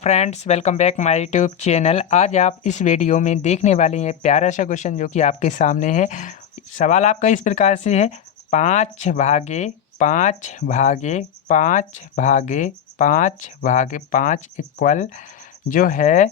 Friends, welcome back my YouTube channel. आज आप इस वीडियो में देखने वाले हैं प्यारा सा क्वेश्चन जो कि आपके सामने है। सवाल आपका इस प्रकार से है, 5/5/5/5 इक्वल जो है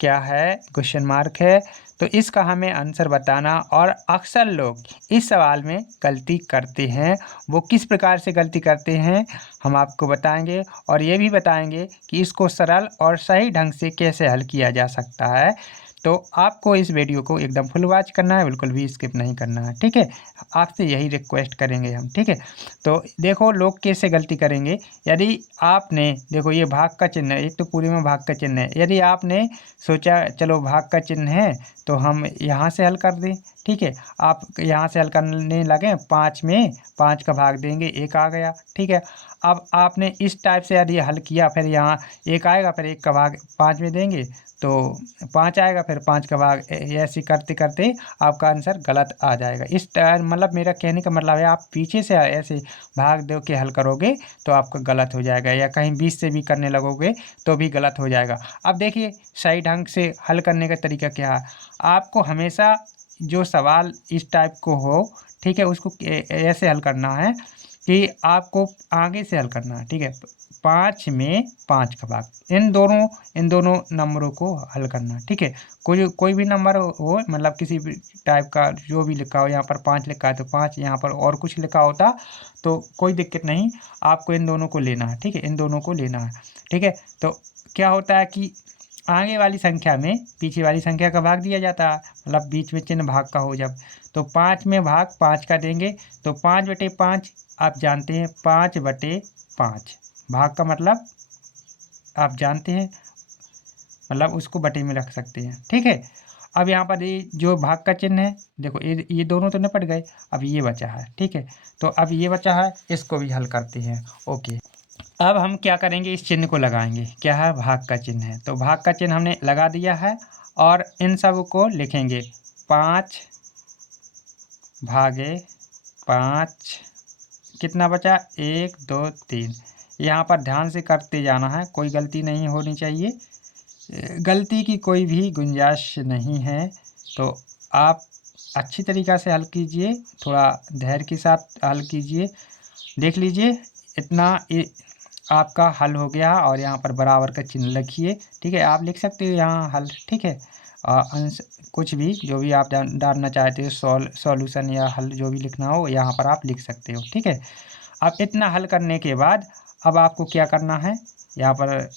क्या है, क्वेश्चन मार्क है। तो इसका हमें आंसर बताना। और अक्सर लोग इस सवाल में गलती करते हैं, वो किस प्रकार से गलती करते हैं हम आपको बताएंगे। और ये भी बताएंगे कि इसको सरल और सही ढंग से कैसे हल किया जा सकता है। तो आपको इस वीडियो को एकदम फुल वॉच करना है, बिल्कुल भी स्किप नहीं करना है, ठीक है। आपसे यही रिक्वेस्ट करेंगे हम, ठीक है। तो देखो लोग कैसे गलती करेंगे। यदि आपने देखो ये भाग का चिन्ह है, एक तो पूरे में भाग का चिन्ह है। यदि आपने सोचा चलो भाग का चिन्ह है तो हम यहाँ से हल कर दें, ठीक है। आप यहाँ से हल करने लगे, 5 में 5 का भाग देंगे, 1 आ गया, ठीक है। अब आपने इस टाइप से यदि हल किया, फिर यहाँ 1 आएगा, फिर 1 का भाग 5 में देंगे तो 5 आएगा, फिर 5 का भाग ऐसे करते करते आपका आंसर गलत आ जाएगा। इस मतलब मेरा कहने का मतलब है, आप पीछे से ऐसे भाग दे के हल करोगे तो आपका गलत हो जाएगा, या कहीं बीच से भी करने लगोगे तो भी गलत हो जाएगा। अब देखिए सही ढंग से हल करने का तरीका क्या है। आपको हमेशा जो सवाल इस टाइप को हो, ठीक है, उसको ऐसे हल करना है कि आपको आगे से हल करना है, ठीक है। 5 में 5 का भाग, इन दोनों नंबरों को हल करना है, ठीक है। कोई भी नंबर हो, मतलब किसी भी टाइप का जो भी लिखा हो, यहाँ पर 5 लिखा है तो 5, यहाँ पर और कुछ लिखा होता तो कोई दिक्कत नहीं। आपको इन दोनों को लेना है, ठीक है, इन दोनों को लेना है, ठीक है। तो क्या होता है कि आगे वाली संख्या में पीछे वाली संख्या का भाग दिया जाता है, मतलब बीच में चिन्ह भाग का हो जब, तो 5 में भाग 5 का देंगे तो 5/5। आप जानते हैं 5/5 भाग का मतलब आप जानते हैं, मतलब उसको बटे में रख सकते हैं, ठीक है। अब यहाँ पर ये जो भाग का चिन्ह है, देखो ये दोनों तो निपट गए, अब ये बचा है, ठीक है। तो अब ये बचा है, इसको भी हल करते हैं, ओके। अब हम क्या करेंगे, इस चिन्ह को लगाएंगे, क्या है, भाग का चिन्ह है, तो भाग का चिन्ह हमने लगा दिया है। और इन सब को लिखेंगे 5/5, कितना बचा, 1 2 3। यहाँ पर ध्यान से करते जाना है, कोई गलती नहीं होनी चाहिए, गलती की कोई भी गुंजाइश नहीं है। तो आप अच्छी तरीक़ा से हल कीजिए, थोड़ा धैर्य के साथ हल कीजिए। देख लीजिए इतना आपका हल हो गया। और यहाँ पर बराबर का चिन्ह लिखिए, ठीक है। आप लिख सकते हो यहाँ हल, ठीक है। अंश कुछ भी जो भी आप डालना चाहते हो, सॉल्यूशन या हल जो भी लिखना हो यहाँ पर आप लिख सकते हो, ठीक है। अब इतना हल करने के बाद अब आपको क्या करना है, यहाँ पर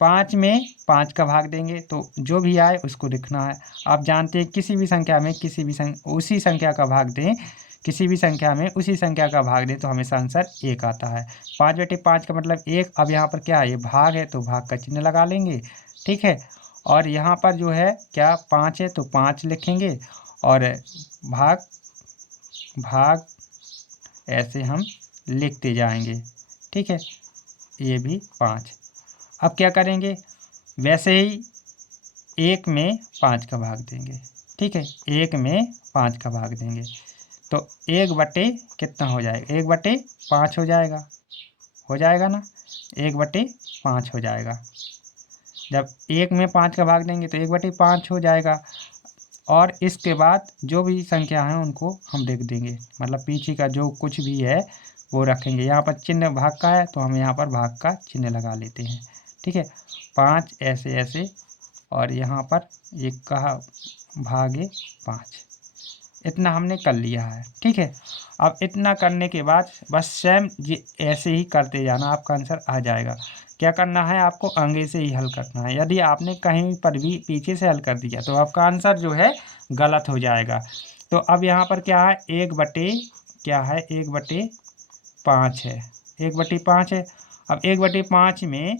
5 में 5 का भाग देंगे तो जो भी आए उसको लिखना है। आप जानते हैं किसी भी संख्या में उसी संख्या का भाग दें, किसी भी संख्या में उसी संख्या का भाग दें तो हमेशा आंसर 1 आता है। 5/5 का मतलब 1। अब यहाँ पर क्या है, ये भाग है तो भाग का चिन्ह लगा लेंगे, ठीक है। और यहाँ पर जो है क्या 5 है तो 5 लिखेंगे, और भाग भाग ऐसे हम लिखते जाएंगे, ठीक है। ये भी 5। अब क्या करेंगे, वैसे ही 1 में 5 का भाग देंगे, ठीक है। 1 में 5 का भाग देंगे तो 1 बटे कितना हो जाएगा, 1/5 हो जाएगा ना, 1/5 हो जाएगा। जब 1 में 5 का भाग देंगे तो 1/5 हो जाएगा। और इसके बाद जो भी संख्या हैं उनको हम लिख देंगे, मतलब पीछे का जो कुछ भी है वो रखेंगे। यहाँ पर चिन्ह भाग का है तो हम यहाँ पर भाग का चिन्ह लगा लेते हैं, ठीक है। 5 ऐसे ऐसे, और यहाँ पर ये कहा भागे 5, इतना हमने कर लिया है, ठीक है। अब इतना करने के बाद बस सेम ये ऐसे ही करते जाना, आपका आंसर आ जाएगा। क्या करना है, आपको आगे से ही हल करना है। यदि आपने कहीं पर भी पीछे से हल कर दिया तो आपका आंसर जो है गलत हो जाएगा। तो अब यहाँ पर क्या है, 1/5 है, 1/5 है। अब 1/5 में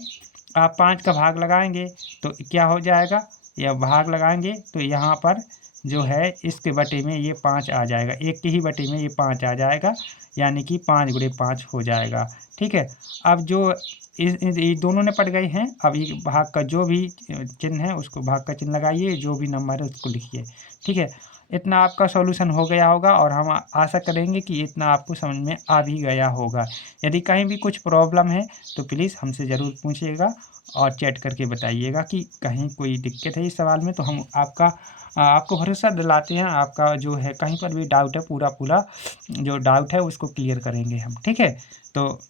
आप 5 का भाग लगाएंगे तो क्या हो जाएगा, या भाग लगाएंगे तो यहाँ पर जो है इसके बटे में ये 5 आ जाएगा, एक के ही बटे में ये 5 आ जाएगा, यानी कि 5×5 हो जाएगा, ठीक है। अब जो ये दोनों निपट गए हैं, अब ये भाग का जो भी चिन्ह है उसको भाग का चिन्ह लगाइए, जो भी नंबर है उसको लिखिए, ठीक है। इतना आपका सॉल्यूशन हो गया होगा, और हम आशा करेंगे कि इतना आपको समझ में आ भी गया होगा। यदि कहीं भी कुछ प्रॉब्लम है तो प्लीज़ हमसे ज़रूर पूछिएगा, और चैट करके बताइएगा कि कहीं कोई दिक्कत है इस सवाल में, तो हम आपको भरोसा दिलाते हैं, आपका जो है कहीं पर भी डाउट है पूरा जो डाउट है उसको क्लियर करेंगे हम, ठीक है। तो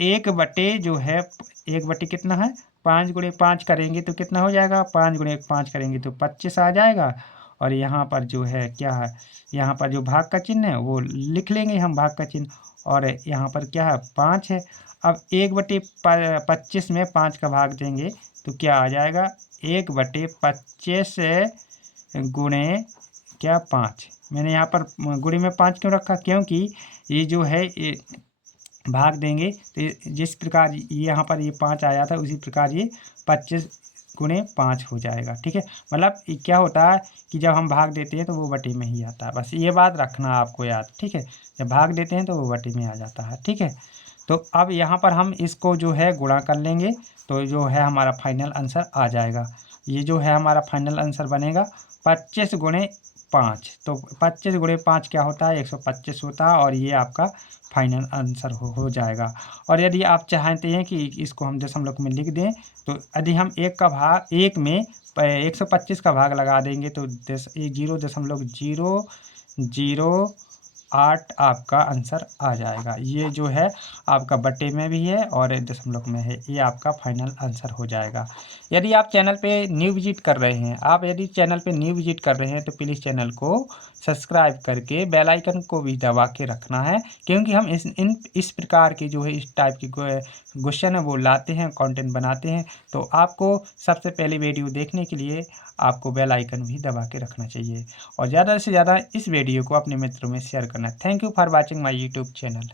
1/, जो है 1/, कितना है 5 × 5 करेंगे तो कितना हो जाएगा, 5 × 5 करेंगे तो 25 आ जाएगा। और यहाँ पर जो है क्या है, यहाँ पर जो भाग का चिन्ह है वो लिख लेंगे हम, भाग का चिन्ह। और यहाँ पर क्या है 5 है। अब 1/25 में 5 का भाग देंगे तो क्या आ जाएगा, 1/25 गुणे क्या 5। मैंने यहाँ पर गुणे में 5 क्यों रखा, क्योंकि ये जो है ये भाग देंगे तो जिस प्रकार यहाँ पर ये 5 आया था उसी प्रकार ये 25 × 5 हो जाएगा, ठीक है। मतलब ये क्या होता है कि जब हम भाग देते हैं तो वो बटे में ही आता है, बस ये बात रखना आपको याद, ठीक है। जब भाग देते हैं तो वो बटे में आ जाता है, ठीक है। तो अब यहाँ पर हम इसको जो है गुणा कर लेंगे तो जो है हमारा फाइनल आंसर आ जाएगा। ये जो है हमारा फाइनल आंसर बनेगा 25 × 5। तो 25 × 5 क्या होता है, 125 होता है, और ये आपका फाइनल आंसर हो जाएगा। और यदि आप चाहते हैं कि इसको हम दशमलव में लिख दें तो यदि हम 1 में 125 का भाग लगा देंगे तो 0.008 आपका आंसर आ जाएगा। ये जो है आपका बटे में भी है और दशमलव में है, ये आपका फाइनल आंसर हो जाएगा। यदि आप चैनल पे न्यू विजिट कर रहे हैं, तो प्लीज़ चैनल को सब्सक्राइब करके बेल आइकन को भी दबा के रखना है, क्योंकि हम इस प्रकार के जो है इस टाइप के क्वेश्चन है वो लाते हैं, कंटेंट बनाते हैं। तो आपको सबसे पहले वीडियो देखने के लिए आपको बेल आइकन भी दबा के रखना चाहिए और ज़्यादा से ज़्यादा इस वीडियो को अपने मित्रों में शेयर करना। Thank you for watching my YouTube channel.